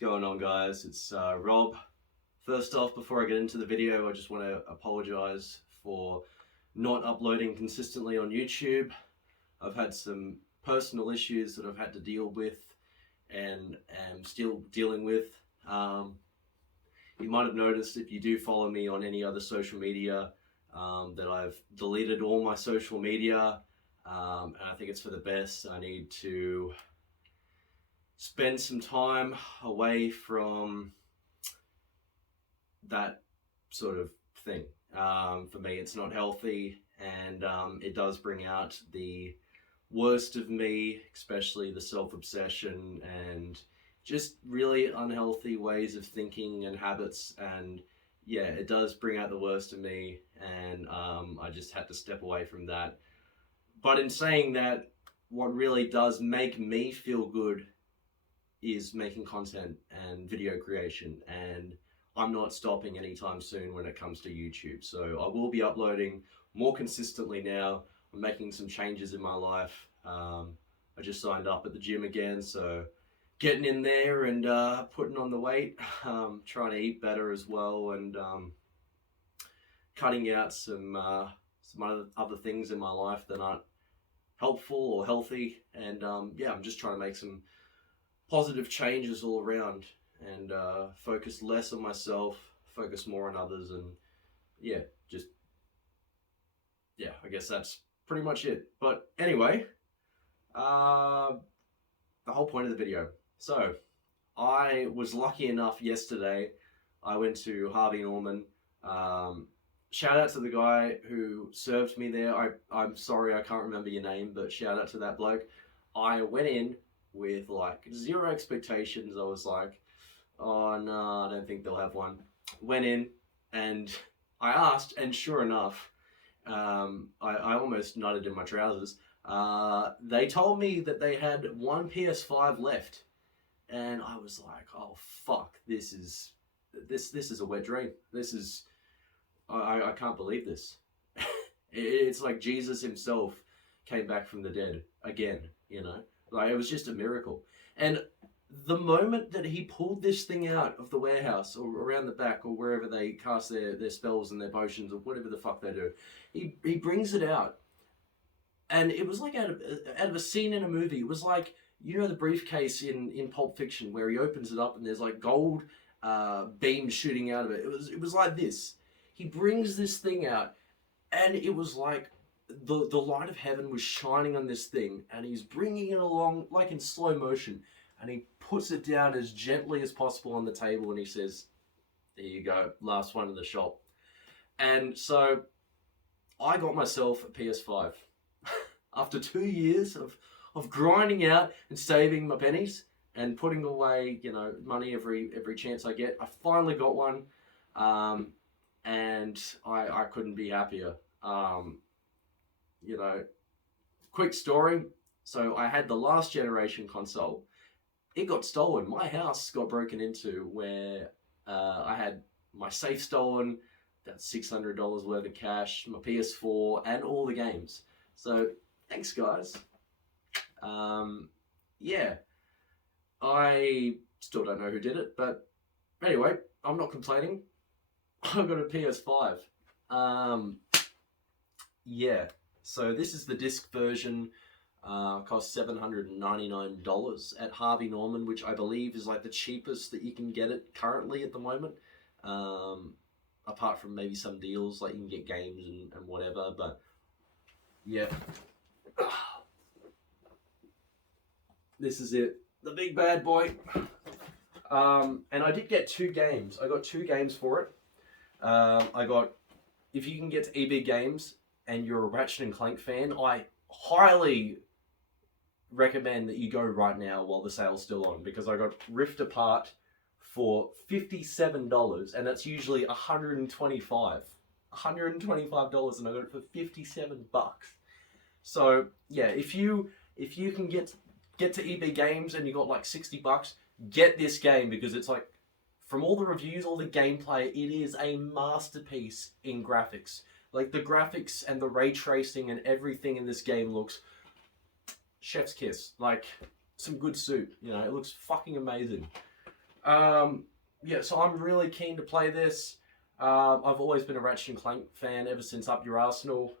going on, guys? It's Rob. First off, before I get into the video, I just want to apologize for not uploading consistently on YouTube. I've had some personal issues that I've had to deal with and am still dealing with. You might have noticed, if you do follow me on any other social media, that I've deleted all my social media, and I think it's for the best. I need to spend some time away from that sort of thing. For me, it's not healthy, and it does bring out the worst of me, especially the self-obsession and just really unhealthy ways of thinking and habits. And yeah, it does bring out the worst of me, and I just had to step away from that. But in saying that, what really does make me feel good is making content and video creation, and I'm not stopping anytime soon when it comes to YouTube. So I will be uploading more consistently now. I'm making some changes in my life. I just signed up at the gym again, so getting in there and putting on the weight, trying to eat better as well, and cutting out some other things in my life that aren't helpful or healthy. And yeah, I'm just trying to make some positive changes all around, and focus less on myself, focus more on others, and yeah, I guess that's pretty much it. But anyway, the whole point of the video. So I was lucky enough yesterday, I went to Harvey Norman. Shout out to the guy who served me there. I'm sorry, I can't remember your name, but shout out to that bloke. I went in with like zero expectations. I was like, oh no, I don't think they'll have one. Went in and I asked, and sure enough, I almost nutted in my trousers. They told me that they had one PS5 left, and I was like, oh fuck, this is a wet dream. This is, I can't believe this. It's like Jesus himself came back from the dead again, you know? Like, it was just a miracle. And the moment that he pulled this thing out of the warehouse or around the back or wherever they cast their spells and their potions or whatever the fuck they do, he brings it out. And it was like out of a scene in a movie. It was like, you know, the briefcase in Pulp Fiction where he opens it up and there's like gold beams shooting out of it. It was like this. He brings this thing out, and it was like the light of heaven was shining on this thing, and he's bringing it along like in slow motion, and he puts it down as gently as possible on the table, and he says, there you go, last one in the shop. And so I got myself a PS5 after 2 years of grinding out and saving my pennies and putting away, you know, money every chance I get. I finally got one, and I couldn't be happier. You know, quick story. So I had the last generation console. It got stolen. My house got broken into, where I had my safe stolen, that's $600 worth of cash, my PS4, and all the games. So thanks, guys. Yeah, I still don't know who did it, but anyway, I'm not complaining. I got a PS5. Yeah, so this is the disc version. Cost $799 at Harvey Norman, which I believe is like the cheapest that you can get it currently at the moment. Apart from maybe some deals, like you can get games and whatever, but yeah. This is it, the big bad boy. And I did get 2 games. I got 2 games for it. I got, if you can get to EB Games and you're a Ratchet and Clank fan, I highly recommend that you go right now while the sale's still on, because I got Rift Apart for $57, and that's usually $125, and I got it for $57. So yeah, if you can get to EB Games and you got like $60, get this game, because it's like, from all the reviews, all the gameplay, it is a masterpiece in graphics. Like, the graphics and the ray tracing and everything in this game looks chef's kiss. Like, some good soup, you know, it looks fucking amazing. Yeah, so I'm really keen to play this. I've always been a Ratchet and Clank fan ever since Up Your Arsenal.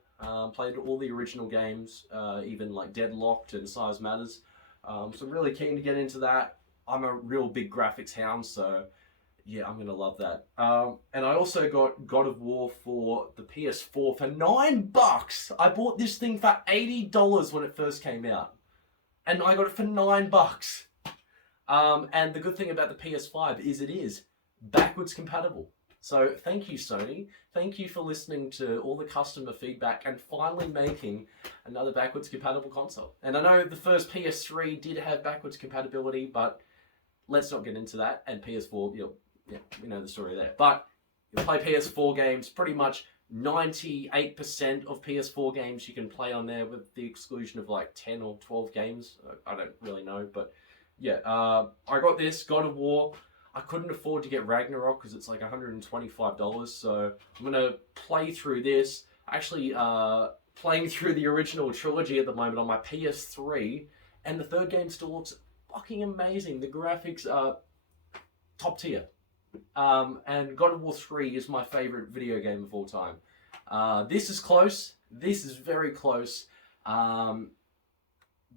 Played all the original games, even like Deadlocked and Size Matters. So I'm really keen to get into that. I'm a real big graphics hound, so yeah, I'm gonna love that. And I also got God of War for the PS4 for $9. I bought this thing for $80 when it first came out, and I got it for $9. And the good thing about the PS5 is it is backwards compatible. So thank you, Sony. Thank you for listening to all the customer feedback and finally making another backwards compatible console. And I know the first PS3 did have backwards compatibility, but let's not get into that. And PS4, yeah, we know the story there. But you play PS4 games, pretty much 98% of PS4 games you can play on there, with the exclusion of like 10 or 12 games. I don't really know, but yeah, I got this God of War. I couldn't afford to get Ragnarok because it's like $125, so I'm gonna play through this. Actually, playing through the original trilogy at the moment on my PS3, and the third game still looks fucking amazing. The graphics are top tier. And God of War 3 is my favorite video game of all time. This is close. This is very close. But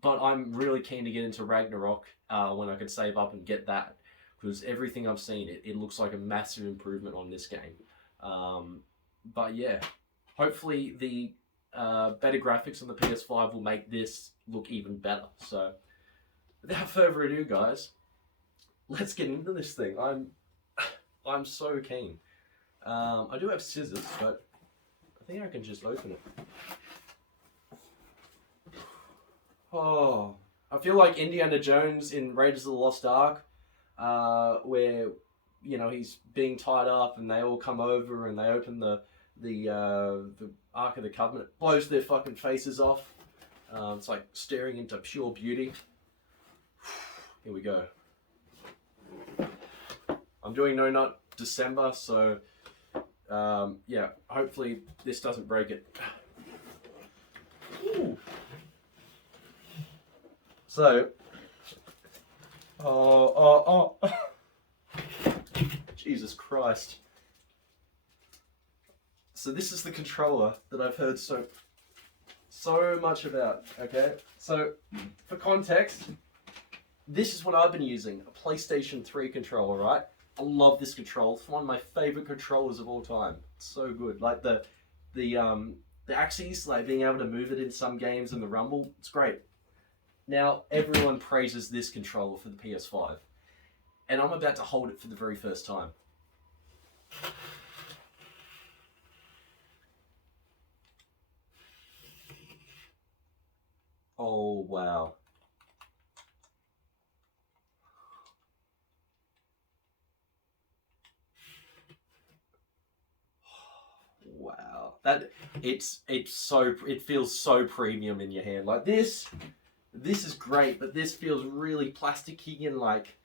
I'm really keen to get into Ragnarok when I can save up and get that, because everything I've seen, it looks like a massive improvement on this game. But yeah, hopefully the better graphics on the PS5 will make this look even better. So without further ado, guys, let's get into this thing. I'm so keen. I do have scissors, but I think I can just open it. Oh, I feel like Indiana Jones in Raiders of the Lost Ark, where he's being tied up and they all come over and they open the Ark of the Covenant, blows their fucking faces off. It's like staring into pure beauty. Here we go. I'm doing No Nut December, so yeah, hopefully this doesn't break it. Ooh. So, oh, Jesus Christ. So this is the controller that I've heard so much about, okay? So, for context, this is what I've been using, a PlayStation 3 controller, right? I love this controller. It's one of my favorite controllers of all time. It's so good. Like the axes, like being able to move it in some games and the rumble, it's great. Now, everyone praises this controller for the PS5, and I'm about to hold it for the very first time. Oh, wow. Wow. It feels so premium in your hand. Like this is great, but this feels really plasticky and like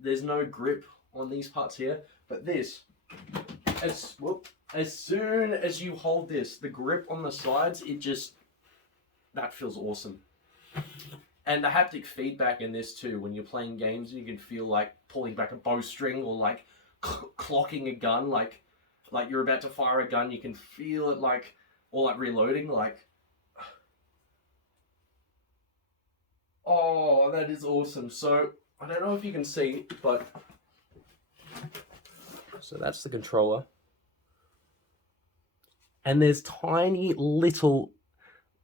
there's no grip on these parts here. But this, as soon as you hold this, the grip on the sides, that feels awesome. And the haptic feedback in this too, when you're playing games, you can feel like pulling back a bowstring or like clocking a gun, like you're about to fire a gun, you can feel it like, or like reloading, like, oh, that is awesome. So, I don't know if you can see, but, so that's the controller. And there's tiny little,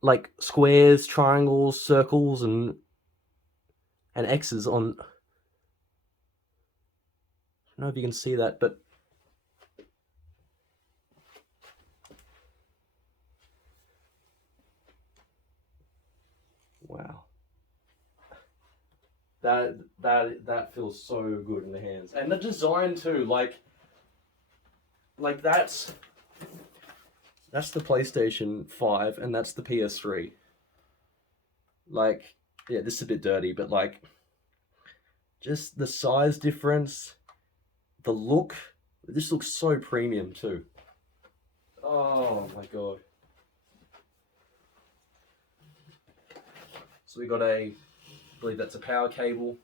like, squares, triangles, circles, and X's on, I don't know if you can see that, but wow. That feels so good in the hands. And the design too, like that's the PlayStation 5 and that's the PS3. Like, yeah, this is a bit dirty, but like just the size difference, the look, this looks so premium too. Oh my god. So we got I believe that's a power cable.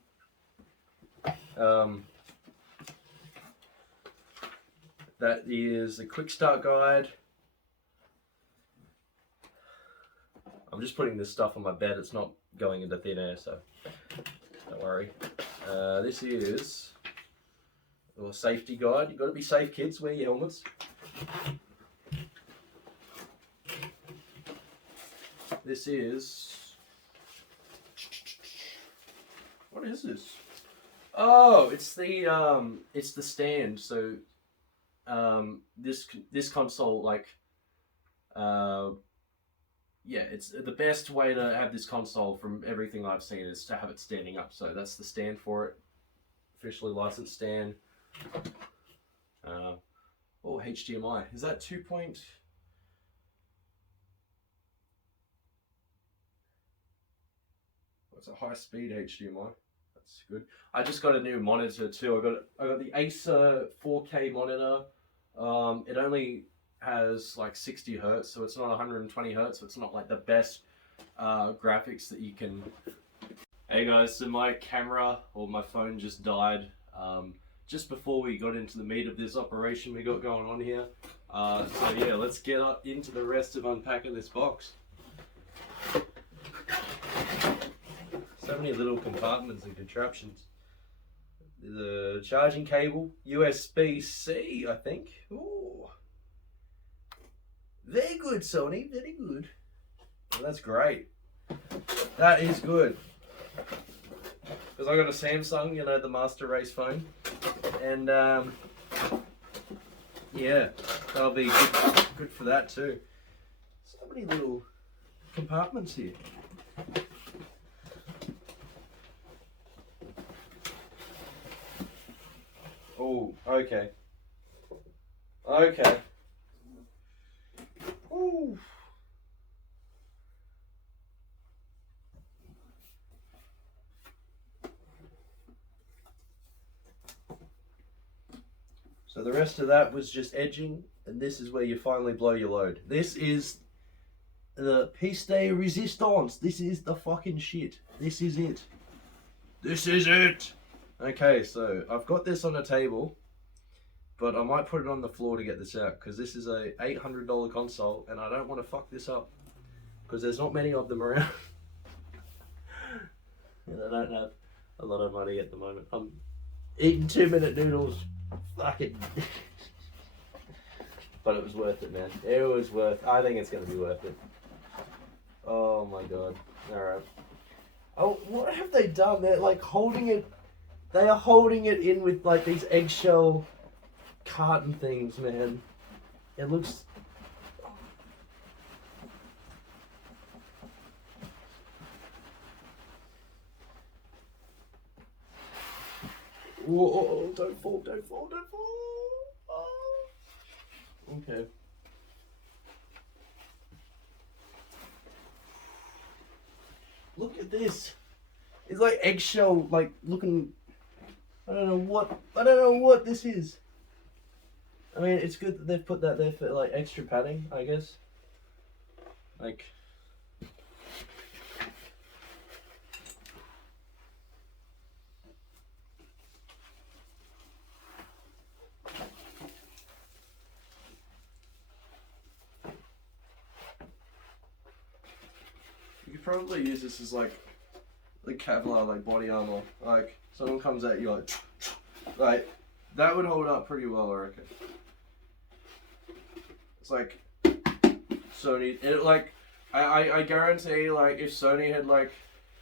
That is the quick start guide. I'm just putting this stuff on my bed. It's not going into thin air, so don't worry. This is a safety guide. You've got to be safe, kids. Wear your helmets. This is... What is this? Oh, it's the stand. So, this console, like, yeah, it's the best way to have this console from everything I've seen is to have it standing up. So that's the stand for it. Officially licensed stand. Oh, HDMI. Is that 2 point? What's a high speed HDMI? That's good. I just got a new monitor too. I got the Acer 4K monitor. It only has like 60 hertz, so it's not 120 hertz, so it's not like the best graphics that you can. Hey guys, so my camera or my phone just died just before we got into the meat of this operation we got going on here. So yeah, let's get up into the rest of unpacking this box. So many little compartments and contraptions. The charging cable, USB-C, I think. Ooh. Very good, Sony, very good. Well, that's great. That is good. Because I got a Samsung, you know, the Master Race phone. And, yeah, that'll be good for that too. So many little compartments here. Oh, okay. Okay. Ooh. So the rest of that was just edging, and this is where you finally blow your load. This is the piece de resistance. This is the fucking shit. This is it. This is it. Okay, so I've got this on a table, but I might put it on the floor to get this out, because this is a $800 console, and I don't want to fuck this up, because there's not many of them around. And I don't have a lot of money at the moment. I'm eating 2-minute noodles. Fuck it. But it was worth it, man. It was worth. I think it's going to be worth it. Oh my god. Alright. Oh, what have they done? They're like holding it. They are holding it in with like these eggshell carton things, man. It looks... Whoa, don't fall, don't fall, don't fall. Oh. Okay. Look at this. It's like eggshell, like looking... I don't know what this is. I mean, it's good that they've put that there for like extra padding, I guess. Like... You could probably use this as like Kevlar, like body armor. Like someone comes at you like that would hold up pretty well, I reckon. It's like Sony. It like I guarantee like if Sony had like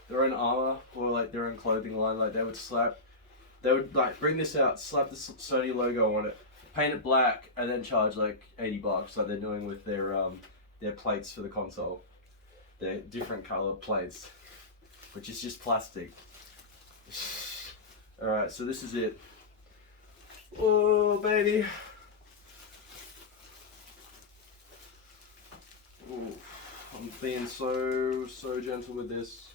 their own armor or like their own clothing line, like they would like bring this out, slap the Sony logo on it, paint it black, and then charge like $80 like they're doing with their plates for the console. They're different color plates, which is just plastic. Alright, so this is it. Oh, baby. Ooh, I'm being so gentle with this.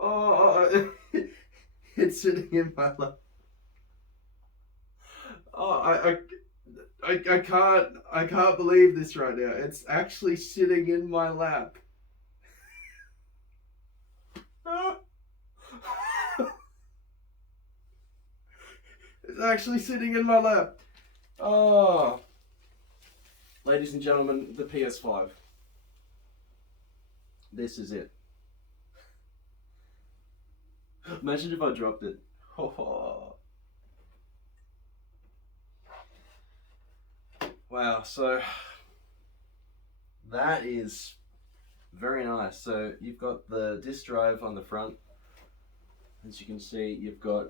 Oh, it's sitting in my lap. Oh, I can't believe this right now. It's actually sitting in my lap. It's actually sitting in my lap. Oh, ladies and gentlemen, the PS5. This is it. Imagine if I dropped it. Wow, so that is very nice. So you've got the disc drive on the front. As you can see, you've got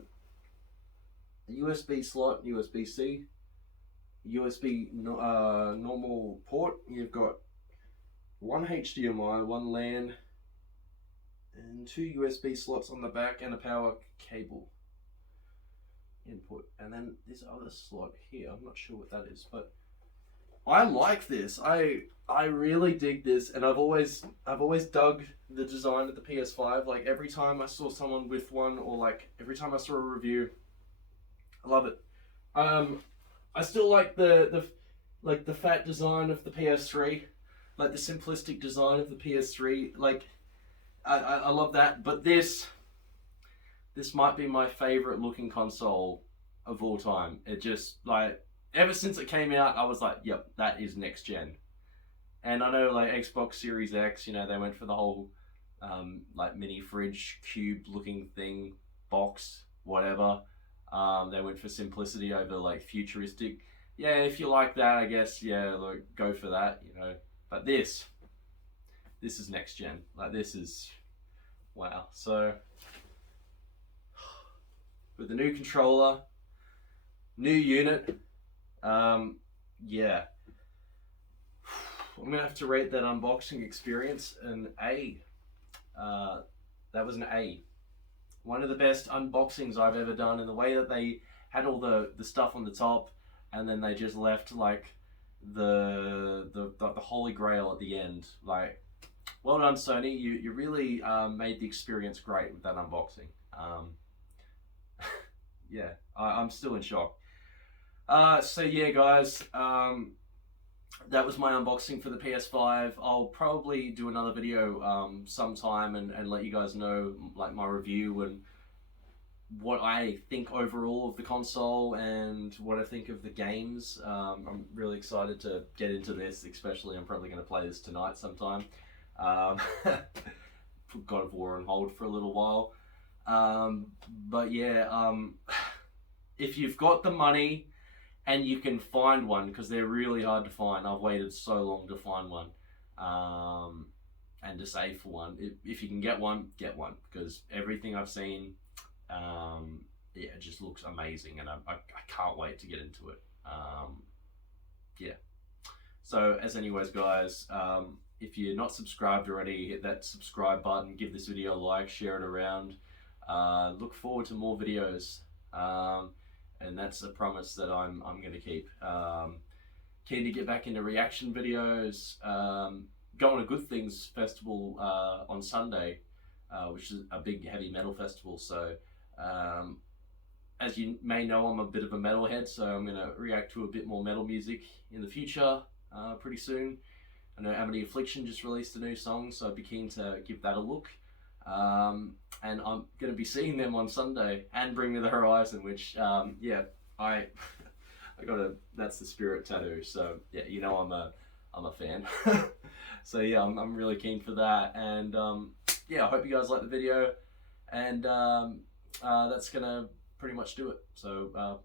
a USB slot, USB-C, USB normal port. You've got one HDMI, one LAN, and two USB slots on the back, and a power cable input. And then this other slot here, I'm not sure what that is, but I like this. I really dig this, and I've always dug the design of the PS5. Like every time I saw someone with one, or like every time I saw a review, I love it. I still like the fat design of the PS3, like the simplistic design of the PS3. Like I love that. But this might be my favorite looking console of all time. It just, like, ever since it came out, I was like, yep, that is next gen. And I know, like, Xbox Series X, you know, they went for the whole like mini fridge cube looking thing, box, whatever. They went for simplicity over like futuristic. Yeah, if you like that, I guess, yeah, like, go for that, you know. But this is next gen. Like, this is, wow. So with the new controller, new unit, yeah, I'm gonna have to rate that unboxing experience an A. That was an A. One of the best unboxings I've ever done, in the way that they had all the stuff on the top, and then they just left like the holy grail at the end. Like, well done, Sony. You really made the experience great with that unboxing. Yeah, I'm still in shock. So yeah, guys, that was my unboxing for the PS5. I'll probably do another video sometime and let you guys know, like, my review and what I think overall of the console and what I think of the games. I'm really excited to get into this, especially I'm probably going to play this tonight sometime. Put God of War on hold for a little while. But yeah, if you've got the money and you can find one, because they're really hard to find. I've waited so long to find one, and to save for one. If you can get one, because everything I've seen, yeah, it just looks amazing, and I can't wait to get into it. Yeah. So, as anyways, guys, if you're not subscribed already, hit that subscribe button, give this video a like, share it around. Look forward to more videos. And that's a promise that I'm going to keep. Keen to get back into reaction videos. Going to Good Things Festival on Sunday, which is a big heavy metal festival. So, as you may know, I'm a bit of a metalhead, so I'm going to react to a bit more metal music in the future pretty soon. I know Amity Affliction just released a new song, so I'd be keen to give that a look. And I'm going to be seeing them on Sunday, and Bring Me the Horizon, which, yeah, I got that's the Spirit tattoo, so yeah, you know I'm a fan. So yeah, I'm really keen for that, and yeah, I hope you guys like the video, and that's going to pretty much do it. So